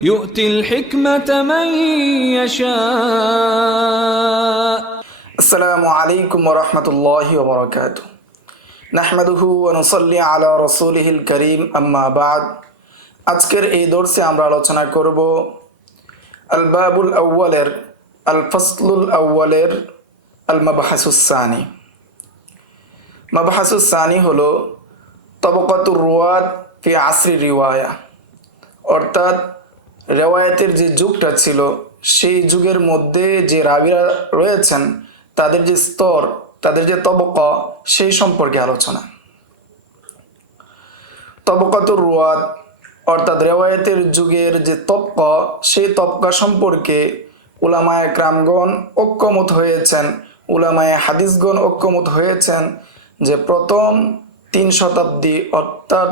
يؤتي الحكمة من يشاء السلام عليكم ورحمة الله وبركاته نحمده ونصلي على رسوله الكريم أما بعد আজকের এই দর্সে আমরা আলোচনা করব আল বাবুল আউয়ালের আল ফাসলুল আউয়ালের আল মাবহাসুস সানি। মাবহাসুস সানি হলো তবকাতুর রুয়াত ফি আসরি রিওয়ায়া, অর্থাৎ রেওয়ায়াতের যে যুগটা ছিল সেই যুগের মধ্যে যে রাবিরা রয়েছেন তাদের যে স্তর, তাদের যে তবকা, সেই সম্পর্কে আলোচনা। তবকাতুর রুয়াত অর্থাৎ রেওয়ায়াতের যুগের যে তবকা, সেই তবকা সম্পর্কে উলামায়ে কেরামগণ ঐক্যমত হয়েছেন, উলামায়ে হাদিসগণ ঐক্যমত হয়েছেন যে প্রথম 3 শতাব্দী অর্থাৎ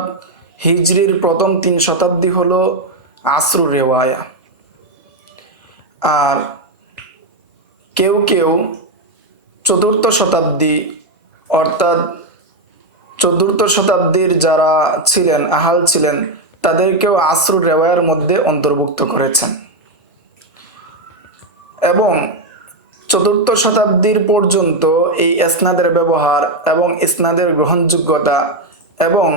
হিজরির প্রথম 3 শতাব্দী হলো আসরুর রেওয়ায়া। আর কেউ কেউ 4র্থ শতাব্দী অর্থাৎ 4র্থ শতাব্দীর যারা ছিলেন, আহাল ছিলেন, তাদেরকেও আসরুর রেওয়ায়ার মধ্যে অন্তর্ভুক্ত করেছেন। এবং 4র্থ শতাব্দীর পর্যন্ত এই ইসনাদের ব্যবহার এবং ইসনাদের গ্রহণযোগ্যতা এবং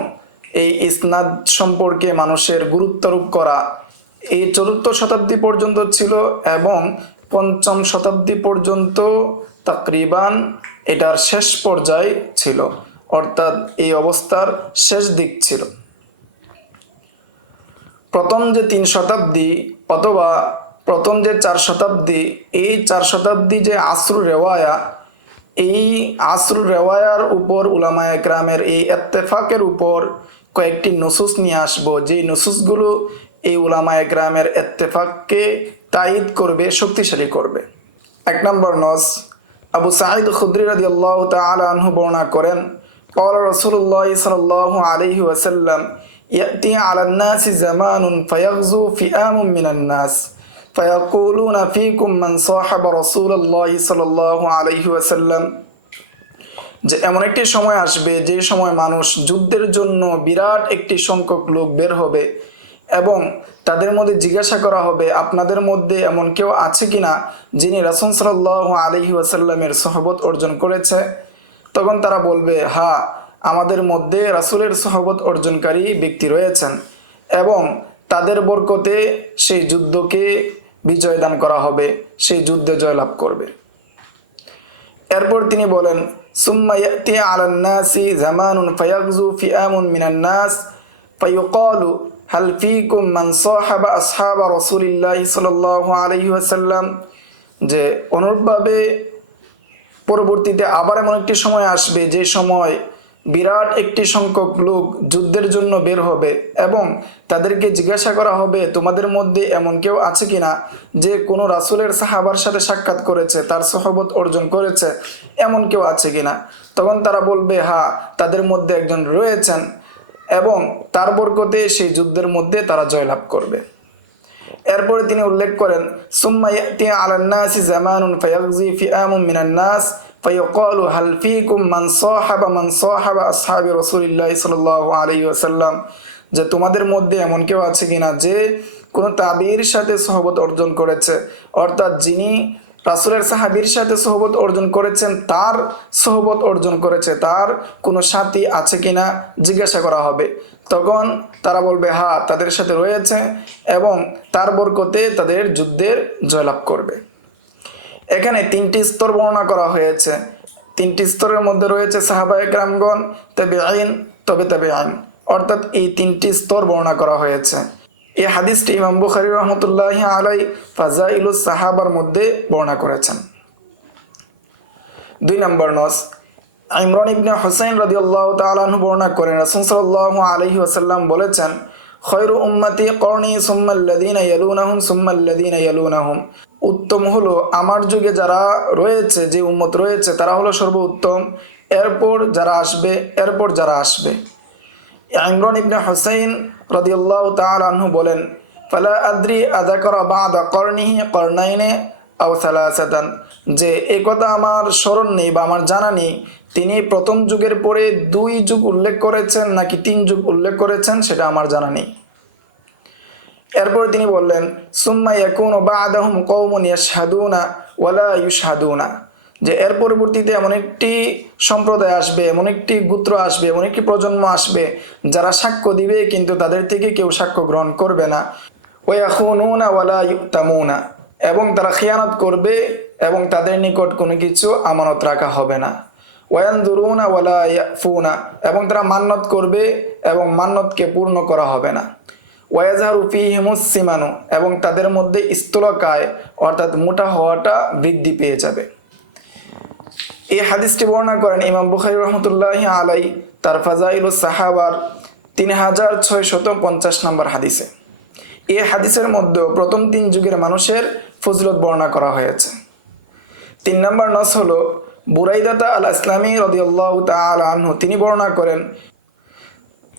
এই ইসনাদ সম্পর্কে মানুষের গুরুত্বারোপ করা এই 4র্থ শতাব্দী পর্যন্ত ছিল এবং 5ম শতাব্দী পর্যন্ত তাকরিবান এটার শেষ পর্যায়ে ছিল, অর্থাৎ এই অবস্থার শেষ দিক ছিল। প্রথম যে 3 শতাব্দী অথবা প্রথম যে 4 শতাব্দী, এই 4 শতাব্দী যে আসরুর রেওয়ায়া, এই আসরুর রেওয়ায়ার উপর উলামায়ে কেরামের এই ইত্তেফাকের উপর কয়েকটি নুসুস নিয়ে আসবো, যেই নুসুসগুলো এই উলামায়ে কেরামের ইত্তেফাককে তায়িদ করবে, শক্তিশালী করবে। 1 নম্বর নস, আবু সাঈদ খুদরি রাদিয়াল্লাহু তাআলা আনহু বর্ণনা করেন, قال رسول الله صلى الله عليه وسلم يأتي على الناس زمان فيغزو فئام من الناس فيقولون فيكم من صاحب رسول الله صلى الله عليه وسلم, যে এমন একটি সময় আসবে যে সময় মানুষ যুদ্ধের জন্য বিরাট একটি সংখ্যক লোক বের হবে এবং তাদের মধ্যে জিজ্ঞাসা করা হবে, আপনাদের মধ্যে এমন কেউ আছে কিনা যিনি রাসূল সাল্লাল্লাহু আলাইহি ওয়াসাল্লামের সহবত অর্জন করেছে? তখন তারা বলবে, হ্যাঁ, আমাদের মধ্যে রাসূলের সহবত অর্জনকারী ব্যক্তি রয়েছেন এবং তাদের বরকতে সেই যুদ্ধকে বিজয় দান করা হবে, সেই যুদ্ধে জয়লাভ করবে। এরপর তিনি বলেন, সুম্মা ইয়াতি আলান নাসি জামানুন ফায়াগজু ফিআমুন মিনান নাস ফায়ুকালু হাল ফীকুম মান সাহাবা আসহাবা রাসূলিল্লাহি সাল্লাল্লাহু আলাইহি ওয়াসাল্লাম, যে অনুরূপভাবে পরবর্তীতে আবার এমন একটি সময় আসবে যে সময় বিরাট একটি সংখ্যক লোক যুদ্ধের জন্য বের হবে এবং তাদেরকে জিজ্ঞাসা করা হবে, তোমাদের মধ্যে এমন কেউ আছে কিনা যে কোনো রাসূলের সাহাবার সাথে সাক্ষাৎ করেছে, তার সহবত অর্জন করেছে, এমন কেউ আছে কিনা? তখন তারা বলবে, হ্যাঁ, তাদের মধ্যে একজন রয়েছেন এবং তার বরকতে সেই যুদ্ধের মধ্যে তারা জয়লাভ করবে। এরপরে তিনি উল্লেখ করেন, সুম্মা ইয়াতি আলান নাসি জামানুন ফায়াগজি ফিআমুন মিনান নাস ফায়ুকালু হাল ফীকুম মান সাহাবা আসহাবি রাসূলিল্লাহি সাল্লাল্লাহু আলাইহি ওয়াসাল্লাম, যে তোমাদের মধ্যে এমন কেউ আছে কিনা যে কোনো তাবির সাথে সহবত অর্জন করেছে, অর্থাৎ যিনি রাসূলের সাহাবীর সাথে সহবত অর্জন করেছেন, তার সহবত অর্জন করেছে, তার কোনো সাথী আছে কিনা জিজ্ঞাসা করা হবে। তখন তারা বলবে, হ্যাঁ, তাদের সাথে রয়েছে এবং তার বরকতে তাদের যুদ্ধের জয়লাভ করবে। এখানে 3টি স্তর বর্ণনা করা হয়েছে। 3টি স্তরের মধ্যে রয়েছে সাহাবায়ে কেরামগণ, তাবেঈন, তবে তাবেঈন, অর্থাৎ এই 3টি স্তর বর্ণনা করা হয়েছে। এই হাদিসটি ইমাম বুখারী রাহমাতুল্লাহি আলাইহি ফাযাইলুস সাহাবার মধ্যে বর্ণনা করেছেন। 2 নম্বর নস, ইমরান ইবনে হুসাইন রাদিয়াল্লাহু তাআলা আনহু বর্ণনা করেন, রাসূল সাল্লাল্লাহু আলাইহি ওয়াসাল্লাম বলেছেন, খয়রু উম্মতি করনি সুম্মাল্লাযীনা ইয়ালুনাহুম সুম্মাল্লাযীনা ইয়ালুনাহুম, উত্তম হলো আমার যুগে যারা রয়েছে, যে উম্মত রয়েছে তারা হলো সর্বোত্তম, এরপর যারা আসবে, এরপর যারা আসবে। ইমরান ইবনে হুসাইন রাদিয়াল্লাহু তাআলা আনহু বলেন, ফালা আদ্রি আযাকারা বা'দা করনিহি করনাইনে আও সালাসাতান, যে এই কথা আমার স্মরণ নেই বা আমার জানা নেই তিনি প্রথম যুগের পরে 2 যুগ উল্লেখ করেছেন নাকি 3 যুগ উল্লেখ করেছেন, সেটা আমার জানা নেই। এরপর তিনি বললেন সুম্মা ইয়াকুনু বা'দাহুম কওমুন ইয়াশহাদুনা ওয়ালা ইউশহাদুনা, যে এর পরবর্তীতে এমন একটি সম্প্রদায় আসবে, এমন একটি গোত্র আসবে, এমন একটি প্রজন্ম আসবে যারা সাক্ষ্য দিবে কিন্তু তাদের থেকে কেউ সাক্ষ্য গ্রহণ করবে না। ওয়া ইয়াখুনুনা ওয়ালা ইউতামুনা, এবং তারা খিয়ানত করবে এবং তাদের নিকট কোনো কিছু আমানত রাখা হবে না। ওয়ায়ানজুরুনা ওয়ালা ইয়াফুনা, এবং তারা মান্নত করবে এবং মান্নতকে পূর্ণ করা হবে না। ওয়াজহারু ফীহিমুস সিমানু, এবং তাদের মধ্যে স্থূলকায় অর্থাৎ মোটা হওয়াটা বৃদ্ধি পেয়ে যাবে। এই হাদিসটি বর্ণনা করেন ইমাম বুখারী রহমতুল্লাহি আলাই তার ফাজাইলুস সাহাবার 3650 নম্বর হাদিসে। এই হাদিসের মধ্যে প্রথম 3 যুগের মানুষের ফজিলত বর্ণনা করা হয়েছে। 3 নম্বর নস হলো বুরাইদাতা আল ইসলামী রাদিয়াল্লাহু তাআলা আনহু, তিনি বর্ণনা করেন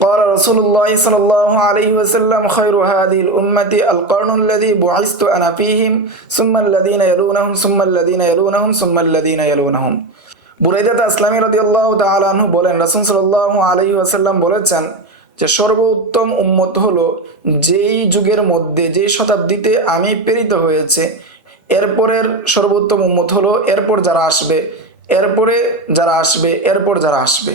قال رسول الله صلى الله عليه وسلم خير هذه الأمة القرن الذي بعثت أنا فيهم ثم الذين يلونهم ثم الذين يلونهم ثم الذين يلونهم। বুরাইদাতা ইসলামী রাদিয়াল্লাহু তাআলা আনহু বলেন, রাসূল সাল্লাল্লাহু আলাইহি ওয়াসাল্লাম বলেছেন যে সর্বোত্তম উম্মত হলো যেই যুগের মধ্যে, যেই শতাব্দীতে আমি প্রেরিত হয়েছে, এরপরের সর্বোত্তম উম্মত হলো এরপর যারা আসবে, এরপরে যারা আসবে, এরপর যারা আসবে।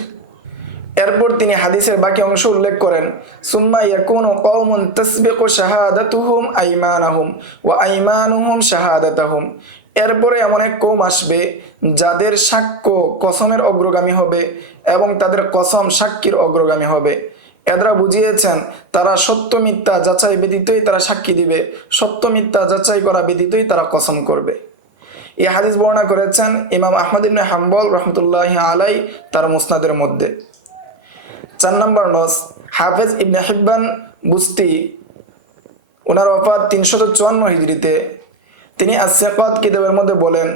এরপর তিনি হাদিসের বাকি অংশ উল্লেখ করেন সুম্মা ইয়াকুনু কওমুন তাসবিকু শাহাদাতুহুম আইমানাহুম ওয়া আইমানুহুম শাহাদাতাহুম, এরপরে এমন এক কওম আসবে যাদের সাক্ষ্য কসমের অগ্রগামী হবে এবং তাদের কসম সাক্ষীর অগ্রগামী হবে। এরা বুঝিয়েছেন তারা সত্য মিথ্যা যাচাই ব্যতীতই তারা সাক্ষী দিবে, সত্য মিথ্যা যাচাই করা ব্যতীতই তারা কসম করবে। এই হাদিস বর্ণনা করেছেন ইমাম আহমদ ইবনে হাম্বল রহমতুল্লাহি আলাই তার মুসনাদের মধ্যে। 4 নম্বর নস হাফেজ ইবনে হিব্বান বুস্তি, ওনার ওফাত 354 হিজরিতে, তিনি আস-সিকাত কিতাবের মধ্যে বলেন,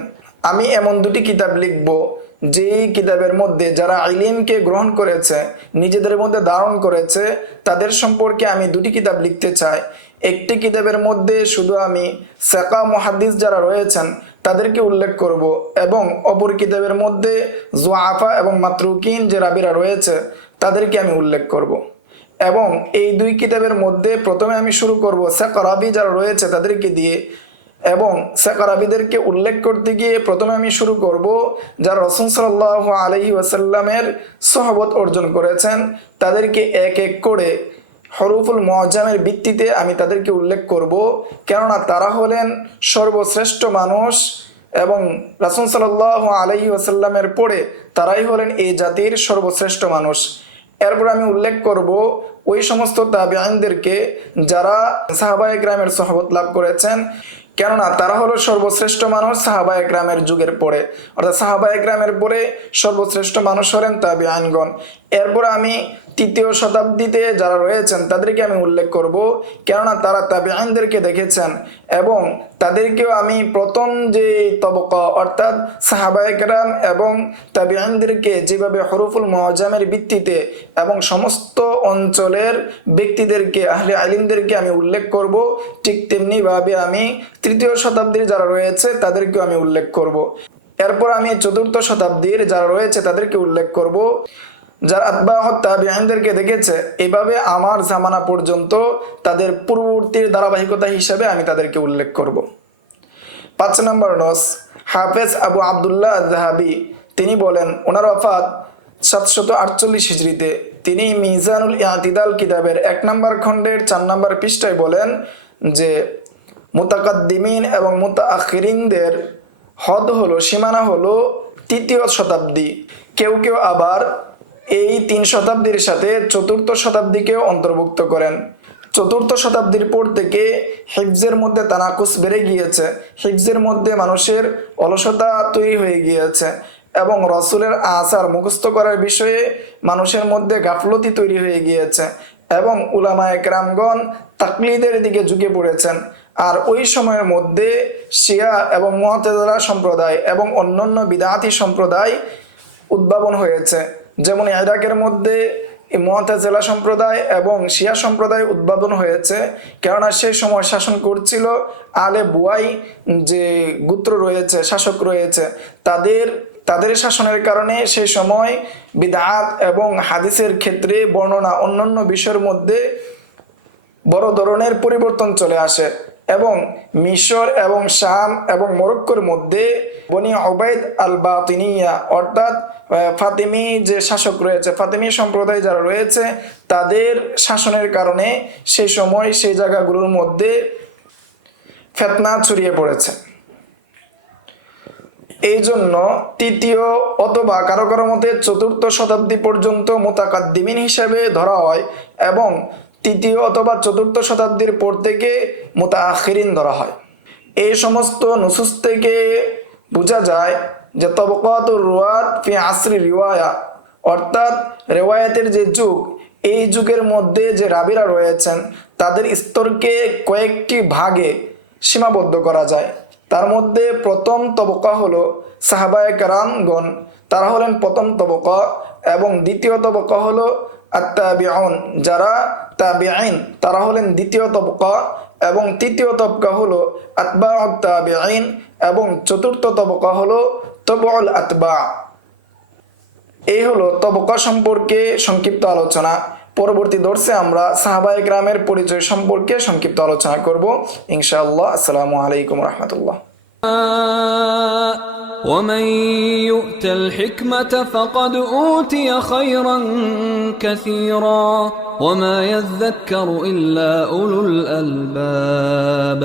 আমি এমন 2টি কিতাব লিখব যেই কিতাবের মধ্যে যারা ইলমকে গ্রহণ করেছে, নিজেদের মধ্যে ধারণ করেছে, তাদের সম্পর্কে আমি 2টি কিতাব লিখতে চাই। একটি কিতাবের মধ্যে শুধু আমি সাকা মুহাদ্দিস যারা রয়েছেন তাদেরকে উল্লেখ করব, এবং অপর কিতাবের মধ্যে যুআফা এবং মাতরুকিন যে রাবিরা রয়েছে তাদেরকে আমি উল্লেখ করব। এবং এই 2 কিতাবের মধ্যে প্রথমে আমি শুরু করব সাকা রাবি যারা রয়েছে তাদেরকে দিয়ে, এবং সাকা রাবিদেরকে উল্লেখ করতে গিয়ে প্রথমে আমি শুরু করব যারা রাসূল সাল্লাল্লাহু আলাইহি ওয়াসাল্লামের সুহবত অর্জন করেছেন, তাদেরকে এক এক করে হরুফুল মুআজ্জামের ভিত্তিতে আমি তাদেরকে উল্লেখ করব, কেননা তারা হলেন সর্বশ্রেষ্ঠ মানুষ এবং রাসূল সাল্লাল্লাহু আলাইহি ওয়াসাল্লামের পরে তারাই হলেন এই জাতির সর্বশ্রেষ্ঠ মানুষ। এরপর আমি উল্লেখ করব ওই সমস্ত তাবিঈনদেরকে যারা সাহাবায়ে কেরামের সুহবত লাভ করেছেন, কেননা তারা হলো সর্বশ্রেষ্ঠ মানুষ সাহাবায়ে কেরামের যুগের পরে, অর্থাৎ সাহাবায়ে কেরামের পরে সর্বশ্রেষ্ঠ মানুষ হলেন তাবিঈনগণ। এরপর আমি 3য় শতাব্দীতে যারা রয়েছেন তাদেরকে আমি উল্লেখ করব, কেননা তারা তাবিঈনদেরকে দেখেছেন এবং তাদেরকেও আমি প্রথম যে তবকা অর্থাৎ সাহাবায়ে কেরাম এবং তাবিঈনদেরকে যেভাবে হরুফুল মুআজ্জামের ভিত্তিতে এবং সমস্ত অঞ্চলের ব্যক্তিদেরকে আহলে ইলমদেরকে আমি উল্লেখ করব, ঠিক তেমনিভাবে আমি 3য় শতাব্দীর যারা রয়েছে তাদেরকেও আমি উল্লেখ করব। এরপর আমি 4র্থ শতাব্দীর যারা রয়েছে তাদেরকে উল্লেখ করব, যারা আতবাউত তাবিঈনদেরকে দেখেছে। এভাবে আমার জামানা পর্যন্ত তাদের পূর্ববর্তীর ধারাবাহিকতা হিসাবে আমি তাদেরকে উল্লেখ করব। 5 নম্বর নস হাফেজ আবু আবদুল্লাহ আয-যাহাবী, তিনি বলেন, ওনার ওফাত 748 হিজরিতে, তিনি মিজানুল ইতিদাল কিতাবের 1 নম্বর খণ্ডের 4 নম্বর পৃষ্ঠায় বলেন যে মুতাকাদ্দিমিন এবং মুতাআখিরিনদের হদ হলো, সীমানা হলো 3য় শতাব্দী। কেউ কেউ আবার এই 3 শতাব্দীর সাথে 4র্থ শতাব্দীকেও অন্তর্ভুক্ত করেন। 4র্থ শতাব্দীর পর থেকে হিফজের মধ্যে তানাকুস বেড়ে গিয়েছে, হিফজের মধ্যে মানুষের অলসতা তৈরি হয়ে গিয়েছে এবং রাসূলের আসার মুখস্থ করার বিষয়ে মানুষের মধ্যে গাফলতি তৈরি হয়ে গিয়েছে এবং উলামায়ে কেরামগণ তাকলিদের দিকে ঝুঁকে পড়েছেন। আর ওই সময়ের মধ্যে শিয়া এবং মুআতাজিলা সম্প্রদায় এবং অন্যান্য বিদআতি সম্প্রদায় উদ্ভাবন হয়েছে, যেমন ইরাকের মধ্যে মুআতাজিলা সম্প্রদায় এবং শিয়া সম্প্রদায় উদ্ভাবন হয়েছে, কেননা সেই সময় শাসন করছিল আলে বুয়াই যে গোত্র রয়েছে, শাসক রয়েছে, তাদের শাসনের কারণে সেই সময় বিদআত এবং হাদিসের ক্ষেত্রে বর্ণনা অন্যান্য বিষয়ের মধ্যে বড় ধরনের পরিবর্তন চলে আসে এবং মিশর এবং শাম এবং মরক্কোর মধ্যে বনি উবাইদ আল বাতিনিয়া অর্থাৎ ফাতিমি যে শাসক রয়েছে, ফাতিমি সম্প্রদায় যারা রয়েছে, তাদের শাসনের কারণে সেই সময় সেই জায়গাগুলোর মধ্যে ফিতনা ছড়িয়ে পড়েছে। এই জন্য তৃতীয় অথবা কারো কারো মতে চতুর্থ শতাব্দী পর্যন্ত মুতাকাদ্দিমিন হিসেবে ধরা হয় এবং তৃতীয় অথবা চতুর্থ শতাব্দীর পর থেকে মুতাআখিরিন ধরা হয়। এই সমস্ত নুসুস থেকে বোঝা যায় যে তবকাতুর রুয়াত ফি আসরি রিওয়ায়া অর্থাৎ রেওয়ায়াতের যে যুগ, এই যুগের মধ্যে যে রাবিরা রয়েছেন তাদের স্তরকে কয়েকটি ভাগে সীমাবদ্ধ করা যায়। তার মধ্যে প্রথম তবকা হলো সাহাবায়ে কেরামগণ, তারা হলেন প্রথম তবকা, এবং দ্বিতীয় তবকা হলো আত-তাবিউন, যারা তাবিঈন তারা হলেন দ্বিতীয় তবকা, এবং তৃতীয় তবকা হলো আতবাউত তাবিঈন, এবং চতুর্থ তবকা হলো তাবউল আতবা। এই হলো তবকা সম্পর্কে সংক্ষিপ্ত আলোচনা। পরবর্তী দর্সে আমরা সাহাবায়ে কেরামের পরিচয় সম্পর্কে সংক্ষিপ্ত আলোচনা করব ইনশাআল্লাহ। আসসালামু আলাইকুম রাহমাতুল্লাহ। ومن يؤت الحكمة فقد أوتي خيرا كثيرا وما يذكر إلا أولو الألباب